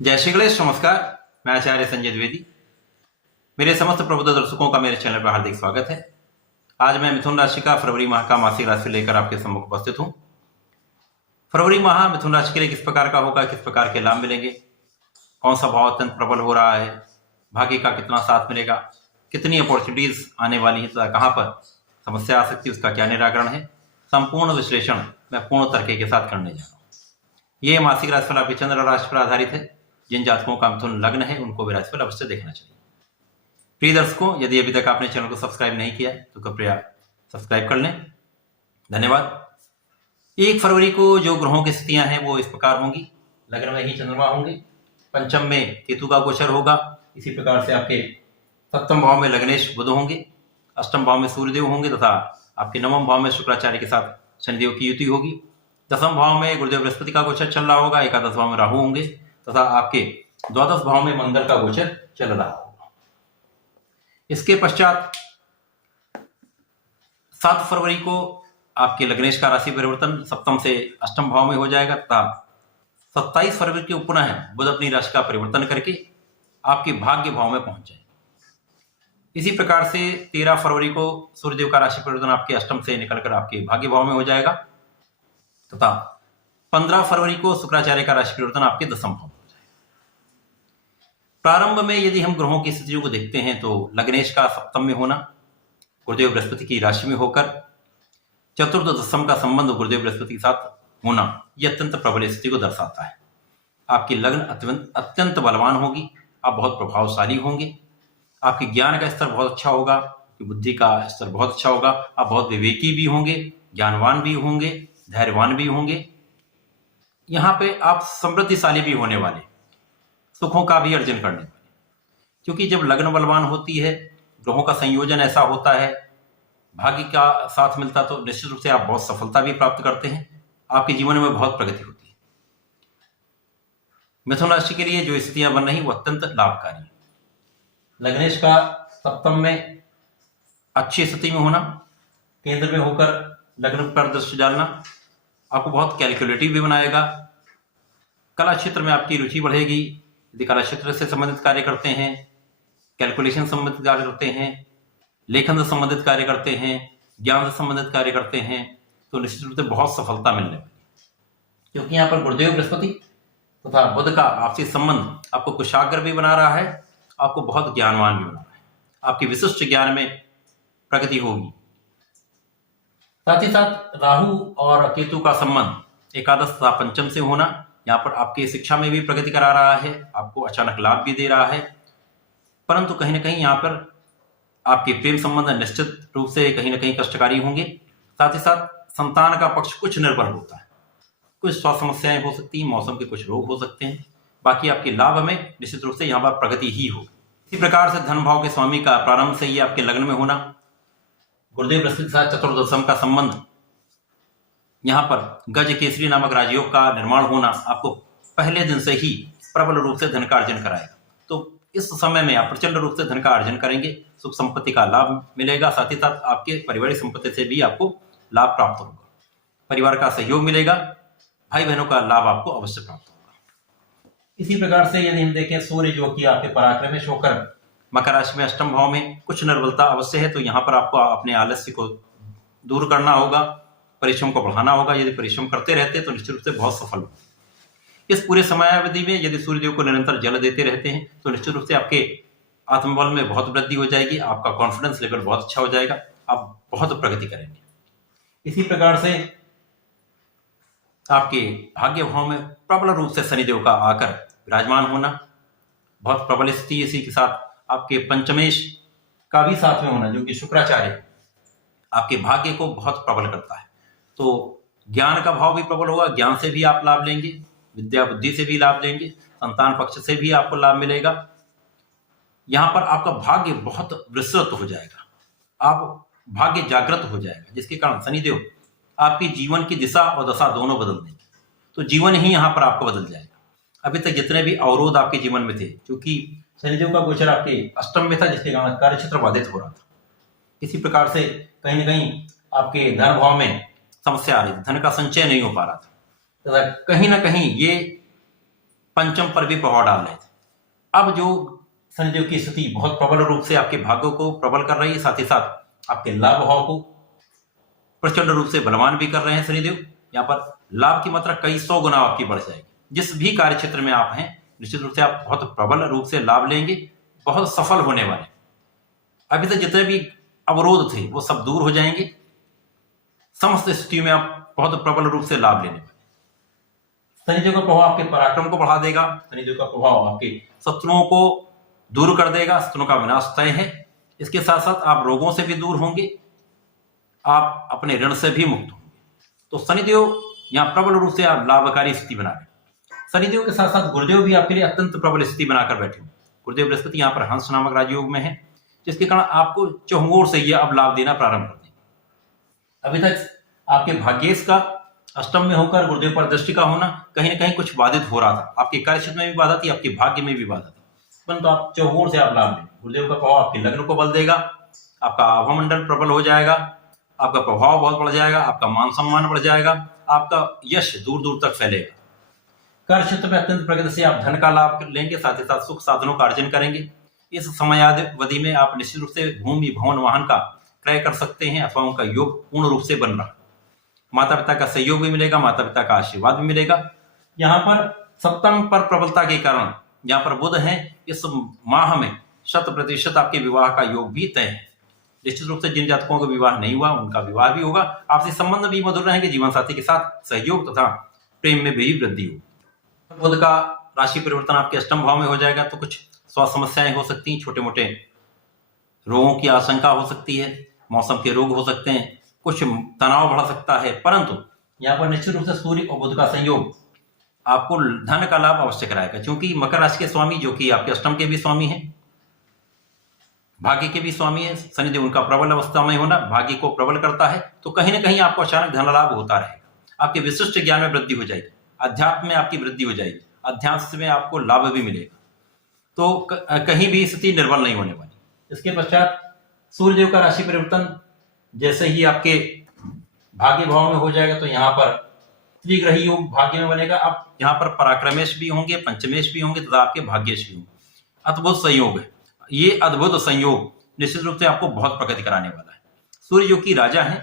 जय श्री गणेश। नमस्कार, मैं आचार्य संजय द्विवेदी। मेरे समस्त प्रबुद्ध दर्शकों का मेरे चैनल पर हार्दिक स्वागत है। आज मैं मिथुन राशि का फरवरी माह का मासिक राशि लेकर आपके सम्मुख उपस्थित हूं। फरवरी माह मिथुन राशि के लिए किस प्रकार का होगा, किस प्रकार के लाभ मिलेंगे, कौन सा भाव अत्यंत प्रबल हो रहा है, भाग्य का कितना साथ मिलेगा, कितनी अपॉर्चुनिटीज आने वाली है तथा कहां पर समस्या आ सकती है, उसका क्या निराकरण है, संपूर्ण विश्लेषण मैं पूर्ण तरीके के साथ करने जा रहा हूँ। ये मासिक राशिफल आपकी चंद्र राशि पर आधारित है। जिन जातकों का मिथुन लग्न है उनको भी राशिफल अवश्य देखना चाहिए। प्रिय दर्शकों, यदि अभी तक आपने चैनल को सब्सक्राइब नहीं किया है तो कृपया सब्सक्राइब कर लें। धन्यवाद। 1 फरवरी को जो ग्रहों की स्थितियां हैं वो इस प्रकार होंगी। लग्न में ही चंद्रमा होंगे, पंचम में केतु का गोचर होगा। इसी प्रकार से आपके सप्तम भाव में लग्नेश बुध होंगे, अष्टम भाव में सूर्यदेव होंगे तथा आपके नवम भाव में शुक्राचार्य के साथ शनिदेव की युति होगी। दसम भाव में गुरुदेव बृहस्पति का गोचर चल रहा होगा, एकादश भाव में राहु होंगे तथा आपके द्वादश भाव में मंगल का गोचर चल रहा होगा। इसके पश्चात 7 फरवरी को आपके लग्नेश का राशि परिवर्तन सप्तम से अष्टम भाव में हो जाएगा तथा 27 फरवरी को पुनः बुध अपनी राशि का परिवर्तन करके आपके भाग्य भाव में पहुंच जाएगा। इसी प्रकार से 13 फरवरी को सूर्यदेव का राशि परिवर्तन आपके अष्टम से निकलकर आपके भाग्य भाव में हो जाएगा तथा 15 फरवरी को शुक्राचार्य का राशि परिवर्तन आपके दसम भाव में हो जाएगा। प्रारंभ में यदि हम ग्रहों की स्थितियों को देखते हैं तो लग्नेश का सप्तम में होना, गुरुदेव बृहस्पति की राशि में होकर चतुर्थ दशम का संबंध गुरुदेव बृहस्पति के साथ होना, यह अत्यंत प्रबल स्थिति को दर्शाता है। आपकी लग्न अत्यंत बलवान होगी, आप बहुत प्रभावशाली होंगे, आपके ज्ञान का स्तर बहुत अच्छा होगा, बुद्धि का स्तर बहुत अच्छा होगा, आप बहुत विवेकी भी होंगे, ज्ञानवान भी होंगे, धैर्यवान भी होंगे। यहाँ पे आप समृद्धिशाली भी होने वाले, सुखों का भी अर्जन करने वाले, क्योंकि जब लग्न बलवान होती है, ग्रहों का संयोजन ऐसा होता है, भाग्य का साथ मिलता तो निश्चित रूप से आप बहुत सफलता भी प्राप्त करते हैं, आपके जीवन में बहुत प्रगति होती है। मिथुन राशि के लिए जो स्थितियां बन रही वो अत्यंत लाभकारी है। लग्नेश का सप्तम में अच्छी स्थिति में होना, केंद्र में होकर लग्न पर दृष्टि डालना आपको बहुत कैलकुलेटिव भी बनाएगा। कला क्षेत्र में आपकी रुचि बढ़ेगी। यदि कला क्षेत्र से संबंधित कार्य करते हैं, कैलकुलेशन संबंधित कार्य करते हैं, लेखन से संबंधित कार्य करते हैं, ज्ञान से संबंधित कार्य करते हैं, तो निश्चित रूप से बहुत सफलता मिलने वाली, क्योंकि यहाँ पर गुरुदेव बृहस्पति तथा बुध का आपसी संबंध आपको कुशाग्र भी बना रहा है, आपको बहुत ज्ञानवान भी बना रहा है, आपकी विशिष्ट ज्ञान में प्रगति होगी। साथ ही साथ राहु और केतु का संबंध एकादश तथा पंचम से होना यहाँ पर आपकी शिक्षा में भी प्रगति करा रहा है, आपको अचानक लाभ भी दे रहा है, परंतु कहीं ना कहीं यहाँ पर आपके प्रेम संबंध निश्चित रूप से कहीं ना कहीं कष्टकारी होंगे। साथ ही साथ संतान का पक्ष कुछ निर्भर होता है, कुछ स्वास्थ्य समस्याएं हो सकती हैं, मौसम के कुछ रोग हो सकते हैं, बाकी आपके लाभ में निश्चित रूप से यहाँ पर प्रगति ही होगी। इसी प्रकार से धन भाव के स्वामी का प्रारंभ से ही आपके लग्न में होना, गुरुदेव बृहस्पति के साथ चतुर्दशम का संबंध, यहाँ पर गज केसरी नामक राजयोग का निर्माण होना आपको पहले दिन से ही प्रबल रूप से धन का अर्जन कराएगा। तो इस समय में आप प्रचंड रूप से धन का अर्जन करेंगे, सुख संपत्ति का लाभ मिलेगा, साथ ही साथ आपके पारिवारिक संपत्ति से भी आपको लाभ प्राप्त होगा, परिवार का सहयोग मिलेगा, भाई बहनों का लाभ आपको अवश्य प्राप्त होगा। इसी प्रकार से यदि हम देखें, सूर्य जो कि आपके पराक्रमेश होकर मकर राशि में अष्टम भाव में, कुछ निर्बलता अवश्य है, तो यहाँ पर आपको अपने आलस्य को दूर करना होगा, परिश्रम को बढ़ाना होगा। यदि परिश्रम करते रहते तो निश्चित रूप से बहुत सफल होगा। इस पूरे समयावधि में यदि सूर्यदेव को निरंतर जल देते रहते हैं तो निश्चित रूप से आपके आत्मबल में बहुत वृद्धि हो जाएगी, आपका कॉन्फिडेंस लेवल बहुत अच्छा हो जाएगा, आप बहुत प्रगति करेंगे। इसी प्रकार से आपके भाग्य भाव में प्रबल रूप से शनिदेव का आकर विराजमान होना बहुत प्रबल स्थिति। इसी के साथ आपके पंचमेश का भी साथ में होना, जो कि शुक्राचार्य आपके भाग्य को बहुत प्रबल करता है, तो ज्ञान का भाव भी प्रबल होगा, ज्ञान से भी आप लाभ लेंगे, विद्या बुद्धि से भी लाभ लेंगे, संतान पक्ष से भी आपको लाभ मिलेगा। यहाँ पर आपका भाग्य बहुत विस्तृत हो जाएगा, आप भाग्य जागृत हो जाएगा, जिसके कारण शनिदेव आपकी जीवन की दिशा और दशा दोनों बदल देंगे, तो जीवन ही यहाँ पर आपका बदल जाएगा। अभी तक जितने भी अवरोध आपके जीवन में थे, क्योंकि शनिदेव का गोचर आपके अष्टम में था, जिसके कारण कार्य क्षेत्र बाधित हो रहा था, इसी प्रकार से कहीं ना कहीं आपके धन भाव में समस्या आ रही थी, धन का संचय नहीं हो पा रहा था, कहीं ना कहीं ये पंचम पर भी प्रभाव डाल रहे थे। अब जो शनिदेव की स्थिति बहुत प्रबल रूप से आपके भाग्यों को प्रबल कर रही है, साथ ही साथ आपके लाभ भाव को प्रचंड रूप से बलवान भी कर रहे हैं शनिदेव। यहाँ पर लाभ की मात्रा कई 100 गुना आपकी बढ़ जाएगी। जिस भी कार्य क्षेत्र में आप हैं, निश्चित रूप से आप बहुत प्रबल रूप से लाभ लेंगे, बहुत सफल होने वाले। अभी तक जितने भी अवरोध थे वो सब दूर हो जाएंगे। समस्त स्थितियों में आप बहुत प्रबल रूप से लाभ लेने वाले। शनिदेव का प्रभाव आपके पराक्रम को बढ़ा देगा। शनिदेव का प्रभाव आपके शत्रुओं को दूर कर देगा। शत्रुओं का विनाश तय है। इसके साथ साथ आप रोगों से भी दूर होंगे, आप अपने ऋण से भी मुक्त होंगे। तो शनिदेव यहाँ प्रबल रूप से आप लाभकारी स्थिति बना रहे। शनिदेव के साथ साथ गुरुदेव भी आपके लिए अत्यंत प्रबल स्थिति बनाकर बैठे हुए। गुरुदेव बृहस्पति यहाँ पर हंस नामक राजयोग में है, जिसके कारण आपको चहुओर से ये अब लाभ देना प्रारंभ कर देंगे। अभी तक आपके भाग्येश का अष्टम में होकर गुरुदेव पर दृष्टि का होना कहीं ना कहीं कुछ बाधित हो रहा था। आपके कार्य क्षेत्र में भी बाधा थी, आपके भाग्य में भी बाधा थी, परंतु आप चहुओर से आप लाभ लेंगे। गुरुदेव का प्रभाव आपके लग्न को बल देगा, आपका आभामंडल प्रबल हो जाएगा, आपका प्रभाव बहुत बढ़ जाएगा, आपका मान सम्मान बढ़ जाएगा, आपका यश दूर दूर तक फैलेगा। कार्य क्षेत्र में अत्यंत प्रगति से आप धन का लाभ लेंगे, साथ ही साथ सुख साधनों का अर्जन करेंगे। इस समयावधि में आप निश्चित रूप से भूमि भवन वाहन का क्रय कर सकते हैं अथवा उनका योग पूर्ण रूप से बन रहा। माता पिता का सहयोग भी मिलेगा, माता पिता का आशीर्वाद भी मिलेगा। यहाँ पर सप्तम पर प्रबलता के कारण यहाँ पर बुध है, इस माह में 100% आपके विवाह का योग भी तय है। निश्चित रूप से जिन जातकों का विवाह नहीं हुआ उनका विवाह भी होगा, आपसी संबंध भी मधुर रहेंगे, जीवन साथी के साथ सहयोग तथा प्रेम में भी वृद्धि होगी। बुध का राशि परिवर्तन आपके अष्टम भाव में हो जाएगा, तो कुछ स्वास्थ्य समस्याएं हो सकती हैं, छोटे मोटे रोगों की आशंका हो सकती है, मौसम के रोग हो सकते हैं, कुछ तनाव बढ़ सकता है, परंतु यहाँ पर निश्चित रूप से सूर्य और बुध का संयोग आपको धन का लाभ अवश्य कराएगा। क्योंकि मकर राशि के स्वामी जो कि आपके अष्टम के भी स्वामी हैं, भाग्य के भी स्वामी है शनिदेव, उनका प्रबल अवस्था में होना भाग्य को प्रबल करता है। तो कहीं ना कहीं आपको अचानक धन लाभ होता रहेगा। आपके विशिष्ट ज्ञान में वृद्धि हो जाएगी, अध्यात्म में आपकी वृद्धि हो जाएगी, अध्यात्म में आपको लाभ भी मिलेगा। तो कहीं भी स्थिति निर्बल नहीं होने वाली। इसके पश्चात सूर्यदेव का राशि परिवर्तन जैसे ही आपके भाग्य भाव में हो जाएगा, तो यहाँ पर त्रिग्रही योग भाग्य में बनेगा। आप यहाँ पर पराक्रमेश भी होंगे, पंचमेश भी होंगे तथा आपके भाग्येश भी होंगे। अद्भुत संयोग है ये। अद्भुत संयोग निश्चित रूप से आपको बहुत प्रगति कराने वाला है। सूर्य जो कि राजा है,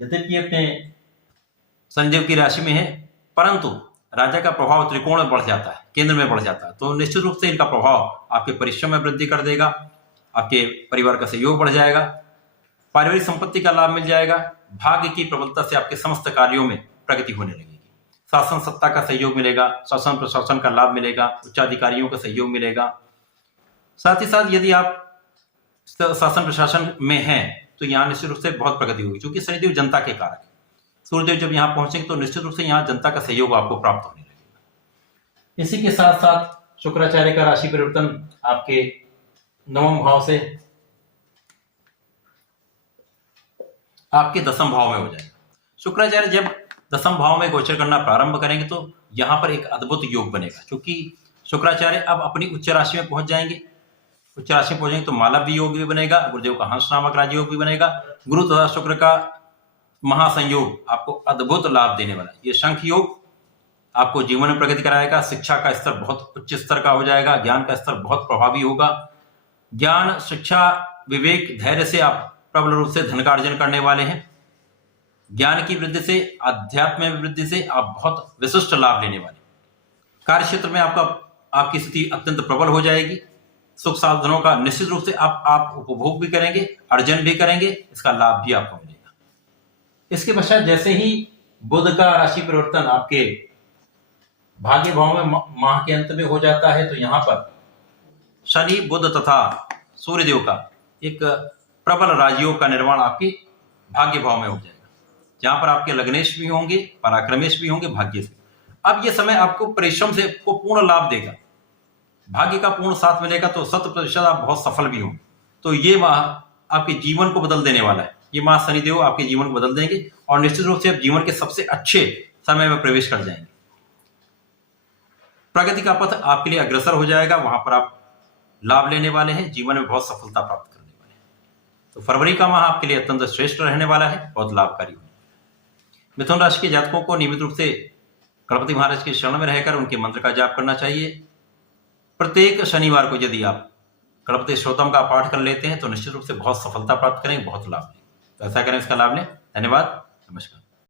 यद्यपि अपने शनिदेव की राशि में है, परंतु राजा का प्रभाव त्रिकोण में बढ़ जाता है, केंद्र में बढ़ जाता है। तो निश्चित रूप से इनका प्रभाव आपके परिश्रम में वृद्धि कर देगा, आपके परिवार का सहयोग बढ़ जाएगा, पारिवारिक संपत्ति का लाभ मिल जाएगा, भाग्य की प्रबलता से आपके समस्त कार्यों में प्रगति होने लगेगी। शासन सत्ता का सहयोग मिलेगा, शासन प्रशासन का लाभ मिलेगा, उच्चाधिकारियों का सहयोग मिलेगा। साथ ही साथ यदि आप शासन प्रशासन में हैं तो यहाँ निश्चित रूप से बहुत प्रगति होगी, क्योंकि शनिदेव जनता के कारक है। सूर्यदेव जब यहाँ पहुंचेंगे तो निश्चित रूप से यहाँ जनता का सहयोग आपको प्राप्त होने लगेगा। इसी के साथ साथ शुक्राचार्य का राशि परिवर्तन आपके 9वें भाव से आपके 10वें भाव में हो जाएगा। शुक्राचार्य जब 10वें भाव में गोचर करना प्रारंभ करेंगे तो यहाँ पर एक अद्भुत योग बनेगा, क्योंकि शुक्राचार्य अब अपनी उच्च राशि में पहुंच जाएंगे। उच्च राशि में पहुंचेंगे तो मालव्य योग भी बनेगा, गुरुदेव का हंस नामक राजयोग भी बनेगा। गुरु तथा शुक्र का महासंयोग आपको अद्भुत लाभ देने वाला है। ये शंख योग आपको जीवन में प्रगति कराएगा। शिक्षा का स्तर बहुत उच्च स्तर का हो जाएगा, ज्ञान का स्तर बहुत प्रभावी होगा। ज्ञान, शिक्षा, विवेक, धैर्य से आप प्रबल रूप से धन का अर्जन करने वाले हैं। ज्ञान की वृद्धि से, अध्यात्म में वृद्धि से आप बहुत विशिष्ट लाभ लेने वाले। कार्य क्षेत्र में आपकी स्थिति अत्यंत प्रबल हो जाएगी। सुख साधनों का निश्चित रूप से आप उपभोग भी करेंगे, अर्जन भी करेंगे, इसका लाभ भी आपको मिलेगा। इसके पश्चात जैसे ही बुध का राशि परिवर्तन आपके भाग्य भाव में माह के अंत में हो जाता है, तो यहाँ पर शनि, बुध तथा सूर्यदेव का एक प्रबल राजयोग का निर्माण आपके भाग्य भाव में हो जाएगा, जहां पर आपके लग्नेश भी होंगे, पराक्रमेश भी होंगे, भाग्य से। अब ये समय आपको परिश्रम से को पूर्ण लाभ देगा, भाग्य का पूर्ण साथ मिलेगा, तो 100% आप बहुत सफल भी होंगे। तो ये माह आपके जीवन को बदल देने वाला है। ये माह शनिदेव आपके जीवन को बदल देंगे और निश्चित रूप से आप जीवन के सबसे अच्छे समय में प्रवेश कर जाएंगे। प्रगति का पथ आपके लिए अग्रसर हो जाएगा, वहां पर आप लाभ लेने वाले हैं, जीवन में बहुत सफलता प्राप्त करने वाले हैं। तो फरवरी का माह आपके लिए अत्यंत श्रेष्ठ रहने वाला है, बहुत लाभकारी होने वाला है। मिथुन राशि के जातकों को नियमित रूप से गणपति महाराज के शरण में रहकर उनके मंत्र का जाप करना चाहिए। प्रत्येक शनिवार को यदि आप गणपति स्तोत्रम का पाठ कर लेते हैं तो निश्चित रूप से बहुत सफलता प्राप्त करेंगे, बहुत लाभ लेंगे। तो ऐसा करें, इसका लाभ लें। धन्यवाद, नमस्कार।